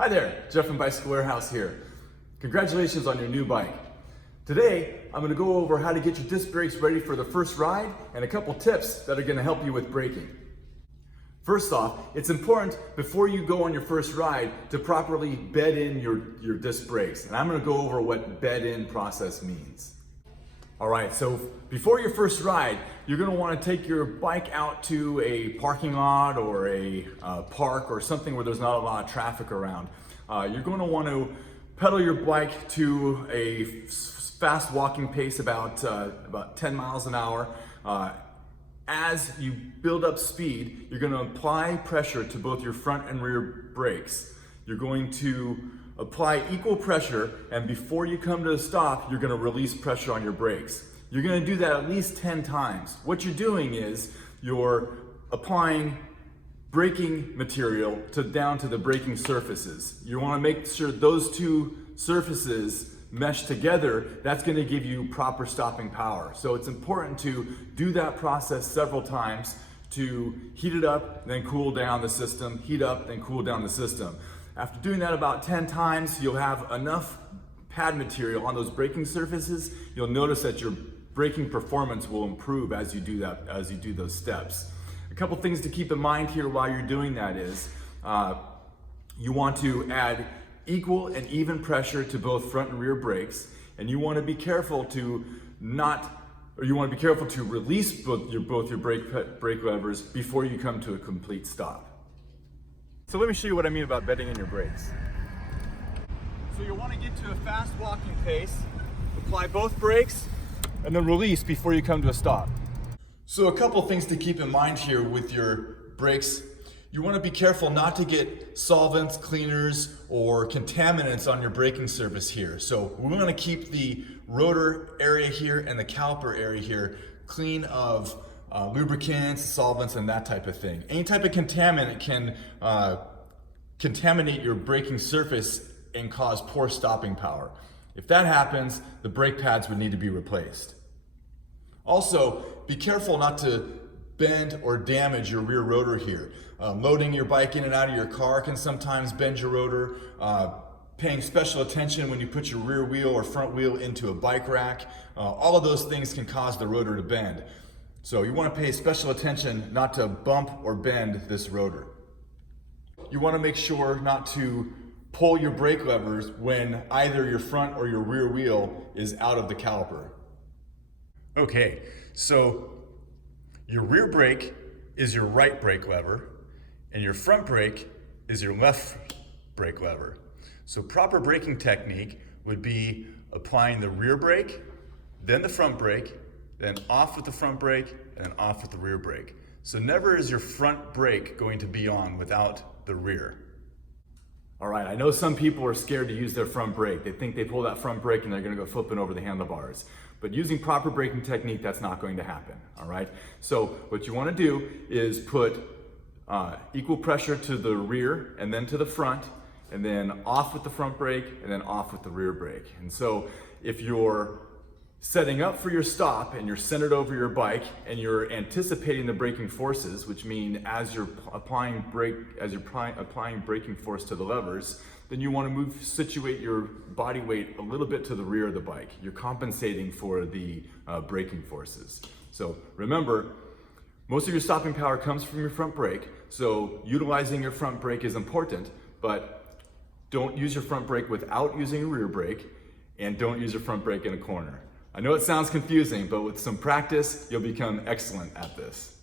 Hi there, Jeff from Bicycle Warehouse here. Congratulations on your new bike. Today, I'm going to go over how to get your disc brakes ready for the first ride and a couple tips that are going to help you with braking. First off, it's important before you go on your first ride to properly bed in your disc brakes. And I'm going to go over what bed in process means. Alright, so before your first ride, you're going to want to take your bike out to a parking lot or a park or something where there's not a lot of traffic around. You're going to want to pedal your bike to a fast walking pace about 10 miles an hour. As you build up speed, you're going to apply pressure to both your front and rear brakes. You're going to apply equal pressure, and before you come to a stop, you're going to release pressure on your brakes. You're going to do that at least 10 times. What you're doing is you're applying braking material down to the braking surfaces. You want to make sure those two surfaces mesh together. That's going to give you proper stopping power. So it's important to do that process several times to heat it up, then cool down the system, heat up, then cool down the system. After doing that about 10 times, you'll have enough pad material on those braking surfaces. You'll notice that your braking performance will improve as you do that, as you do those steps. A couple things to keep in mind here while you're doing that is you want to add equal and even pressure to both front and rear brakes, and you want to be careful to release both your brake levers before you come to a complete stop. So let me show you what I mean about bedding in your brakes. So you'll want to get to a fast walking pace, apply both brakes, and then release before you come to a stop. So a couple things to keep in mind here with your brakes. You want to be careful not to get solvents, cleaners, or contaminants on your braking surface here. So we want to keep the rotor area here and the caliper area here clean of lubricants, solvents, and that type of thing. Any type of contaminant can contaminate your braking surface and cause poor stopping power. If that happens, the brake pads would need to be replaced. Also, be careful not to bend or damage your rear rotor here. Loading your bike in and out of your car can sometimes bend your rotor. Paying special attention when you put your rear wheel or front wheel into a bike rack. All of those things can cause the rotor to bend. So you want to pay special attention not to bump or bend this rotor. You want to make sure not to pull your brake levers when either your front or your rear wheel is out of the caliper. Okay, so your rear brake is your right brake lever and your front brake is your left brake lever. So proper braking technique would be applying the rear brake, then the front brake, then off with the front brake, and then off with the rear brake. So never is your front brake going to be on without the rear. All right, I know some people are scared to use their front brake. They think they pull that front brake and they're gonna go flipping over the handlebars. But using proper braking technique, that's not going to happen, all right? So what you wanna do is put equal pressure to the rear and then to the front, and then off with the front brake and then off with the rear brake. And so if you're setting up for your stop and you're centered over your bike and you're anticipating the braking forces, which mean as you're applying braking force to the levers, then you want to situate your body weight a little bit to the rear of the bike. You're compensating for the braking forces. So remember, most of your stopping power comes from your front brake, so utilizing your front brake is important, but don't use your front brake without using a rear brake, and don't use your front brake in a corner. I know it sounds confusing, but with some practice, you'll become excellent at this.